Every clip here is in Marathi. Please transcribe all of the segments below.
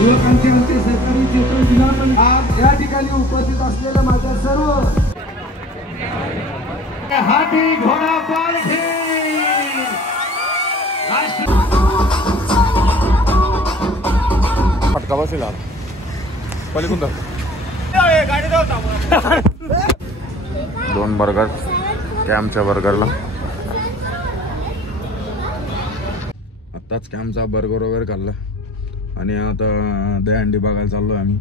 युवकांचे आमचे सरकारी चेतन दिनापण आज या ठिकाणी उपस्थित असलेल्या माझ्या सर्व हाती घोडा पालखी फटका बसेल पलीकडून दोन बर्गर कॅम्पच्या बर्गरला आत्ताच कॅम्पचा बर्गर वगैरे खाल्ला आणि आता दहीहंडी बघायला चाललोय आम्ही.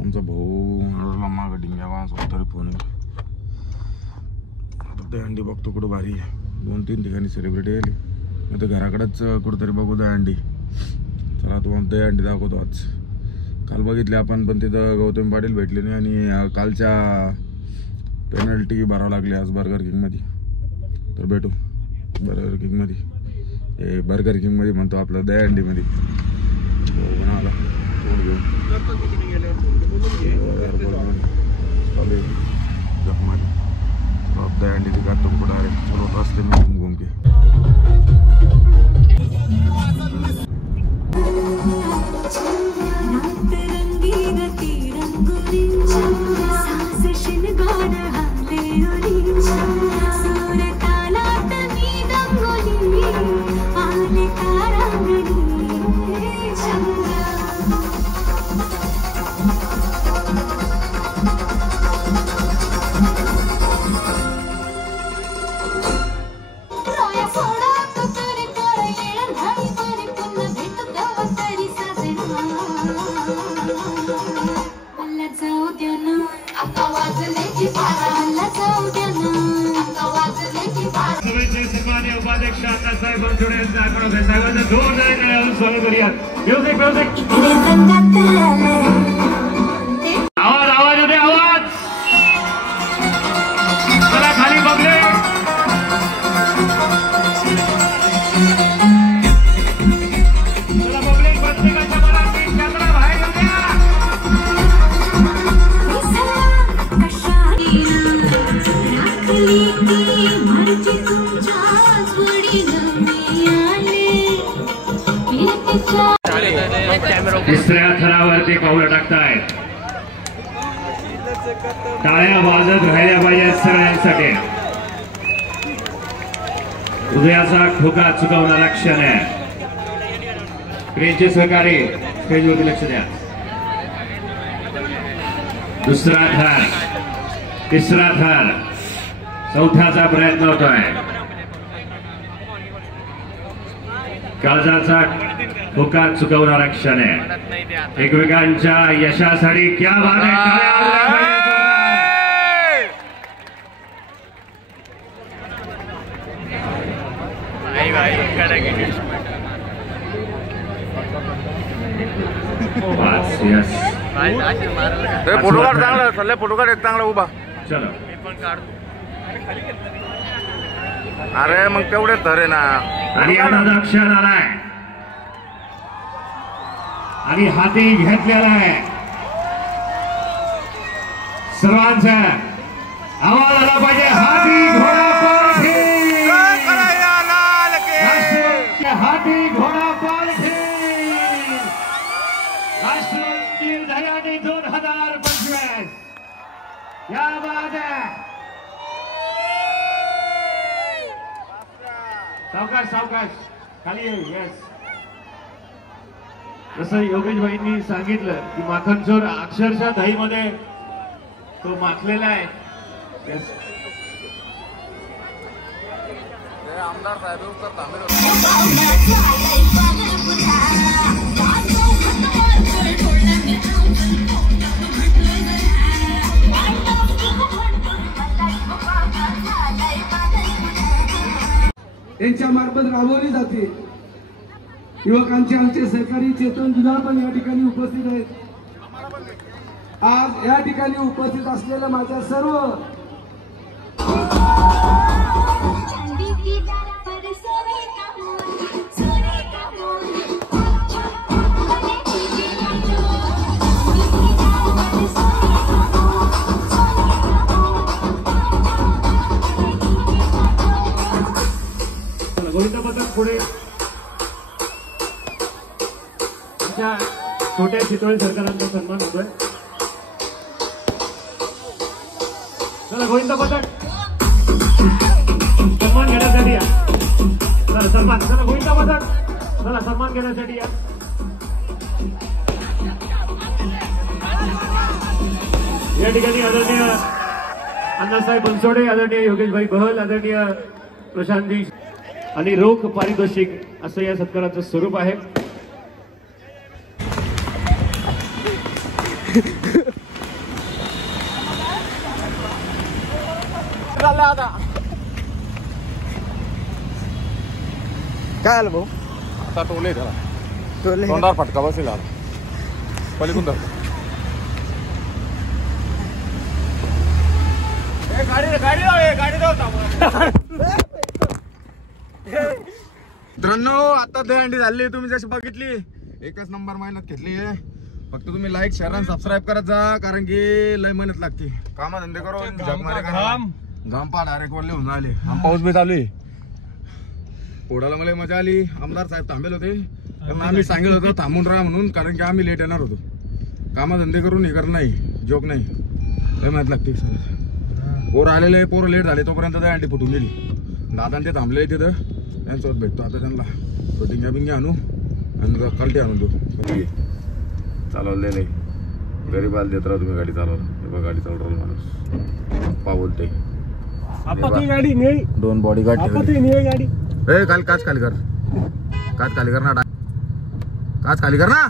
आमचा भाऊ मागं डिंग्या वाजवतो तरी फोन दहीहंडी बघतो कुठं भारी आहे. 2-3 ठिकाणी सेलिब्रिटी आली आता घराकडेच कुठंतरी बघू दहीहंडी. चला तुम्हाला दहीहंडी दाखवतो आज. काल बघितले आपण पण तिथं गौतम पाटील भेटले नाही आणि कालच्या पेनल्टी भरावं लागली आज बर्गर किंगमध्ये. तर भेटू बर्गर किंगमध्ये बर्गर किंगमध्ये म्हणतो आपलं दहीहंडीमध्ये आला घेऊन दहीहंडी दिखा तुमको डायरेक्ट चलो रास्ते में घूम घूम के उपाध्यक्ष साहेब साहेबांचा जोरदार स्वागत करूयात. म्युझिक आवाज आवाज होते आवाज चला खाली बघले प्रत्येकाच्या मनात चंद्रा बाहेर तिसऱ्या थरावरती पाऊल टाकतायत. टाळ्या वाजत राहिल्या पाहिजे सगळ्यांसाठी. उदयाचा ठोका चुकवणारा क्षण आहे. क्रेनचे सहकारी स्टेजवरती लक्ष द्या. दुसरा थर तिसरा थर चौथ्याचा प्रयत्न होतोय. काळजाचा धोका चुकवणारा क्षण आहे. एकमेकांच्या यशासाठी क्या बात आहे. फोटो काढ चांगला चाललंय. फोटो काढ एक चांगला उभा. चलो अरे मग तेवढेच धरे ना. आणि आता क्षण आलाय आणि हाती घेतलेला आहे. सर्वांचा आवाज आला पाहिजे. हाती घोडा पालखी हाती घोडा पालखी राष्ट्रपती दहीहंडी 2025 या बात आहे. सावकाश सावकाश खाली येस. जसं योगेश भाईंनी सांगितलं की माखनचोर अक्षरशः दहीमध्ये तो माखलेला आहे. आमदार साहेब यांच्या मार्फत राबवली जाते. युवकांचे आमचे सहकारी चेतन दिनापण या ठिकाणी उपस्थित आहेत. आज या ठिकाणी उपस्थित असलेल्या माझ्या सर्व गोविंद पथक पुढे आमच्या छोट्या चितोळी सरकारांचा सन्मान होतोय. चला गोविंद पथक सन्मान घेण्यासाठी या. चला सन्मान, चला गोविंद पथक, चला सन्मान घेण्यासाठी या. या ठिकाणी आदरणीय अण्णासाहेब बनसोडे, आदरणीय योगेशभाई बहल, आदरणीय प्रशांतजी आणि रोख पारितोषिक असं या सत्काराचं स्वरूप आहे. काय आलं भाऊ आता टोले त्याला तोंडावर फटका बसेल आला पलीकडून धरतो. मित्रांनो आता दहीहंडी झाली तुम्ही जशी बघितली एकच नंबर मेहनत घेतली आहे. फक्त तुम्ही लाईक शेअर आणि सबस्क्राईब करत जा कारण की लय मेहनत लागते. कामा धंदे करून जगमारे घाम पा डायरेक्ट वरले होऊन आले. पाऊस बी चालू आहे. पोडाला मला मजा आली. आमदार साहेब थांबेल होते पण आम्ही सांगितलं होतं थांबून राहा म्हणून कारण की आम्ही लेट येणार होतो. कामा धंदे करून हे कर नाही जोक नाही लय मेहनत लागते. पोर आलेले पोरं लेट झाले तोपर्यंत दहीहंडी फुटून गेली. दादा ते थांबले तिथं त्यांच्यासोबत भेटतो आता त्यांना शूटिंग बिंगी आणू आणि कल्टी आणून देऊ. चालवलेलं आहे गरीब आले देत राहा तुम्ही गाडी चालवलं. गाडी चालवलं माणूस पा बोलते गाडी दोन बॉडी गार्ड गाडी काल काच खाली कर काच खाली कर ना काच खाली कर ना.